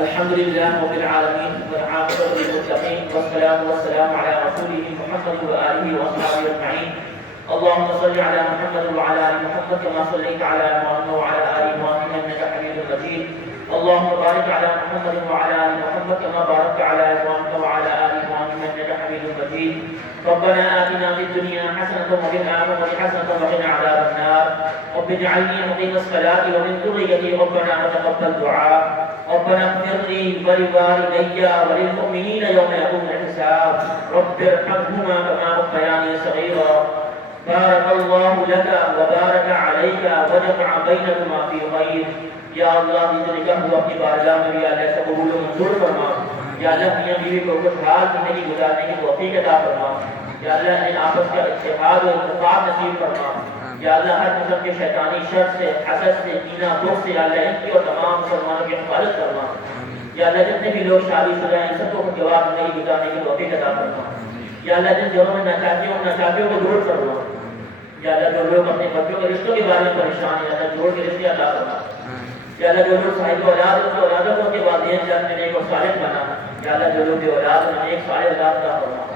अल्हम्दुलिल्लाह रब्बिल आलमीन वल आक़िबतु लिल मुत्तक़ीन वस्सलातु वस्सलामु अला रसूलिहि मुहम्मद व आलिहि व अस्हाबिहि अजमईन। अल्लाहुम्मा सल्लि अला मुहम्मद व अला आलि मुहम्मद कमा सल्लैता अला इब्राहीम व अला आलि इब्राहीम इन्नका हमीदुम मजीद। अल्लाहुम्मा बारिक अला मुहम्मद व अला आलि मुहम्मद कमा बारकता अला इब्राहीम व अला आलि इब्राहीम इन्नका हमीदुम मजीद। रब्बना आतिना फिद दुनिया हसनतन व फिल आखिरति हसनतन व क़िना अज़ाबन नार। रब्बि इजअलनी मुक़ीमस सलाति व मिन ज़ुर्रिय्यति रब्बना व तक़ब्बल दुआ। रब्बना इग़फिर ली व लिवालिदैया व लिलमुमिनीना यौम यक़ूमुल हिसाब। रब्बि इरहम्हुमा कमा रब्बयानी सग़ीरा। बारकल्लाहु लका व बारक अलैका व जमअ बैनकुमा फ़ी ख़ैर। या अल्लाह, जिनका हुआ अपनी बारगाह में भी अल्लाह से कबूल व मंजूर फरमा। या अल्लाह, मियां बीवी को खुशहाल ज़िंदगी गुजारने की तौफ़ीक़ अता फरमा। या अल्लाह, इन आपस का इत्तेहाद और इत्तेफ़ाक़ नसीब फरमा। या अल्लाह, हर किस्म के शैतानी शर से, हसद से, कीना बुग़्ज़ से अल्लाह इनकी और तमाम मुसलमानों की हिफाज़त फरमा। या अल्लाह, जितने भी लोग शादीशुदा हैं सबको खुशगवार ज़िंदगी गुजारने की तौफ़ीक़ अता फरमा। या अल्लाह, जिन घरों में नाचाकियों को दूर फरमा। या अल्लाह, जो लोग अपने बच्चों के रिश्तों के बारे में परेशान हैं, अल्लाह जोड़ के रिश्ते अता फरमा। या अल्लाह, जो लोग साहिब औलाद उनकी औलादों के वालिदैन जानने नेक और सालिह बना। या अल्लाह, जो लोग औलाद उन्हें एक सालिह औलाद अता फरमा।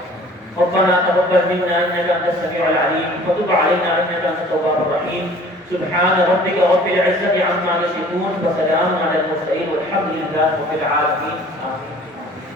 रब्बना तक़ब्बल मिन्ना इन्नका अंतस समीउल अलीम व तुब अलैना इन्नका अंतत तव्वाबुर रहीम। सुब्हान रब्बिका रब्बिल इज़्ज़ति अम्मा यसिफून व सलामुन अलल मुरसलीन वल्हम्दुलिल्लाहि रब्बिल आलमीन। आमीन।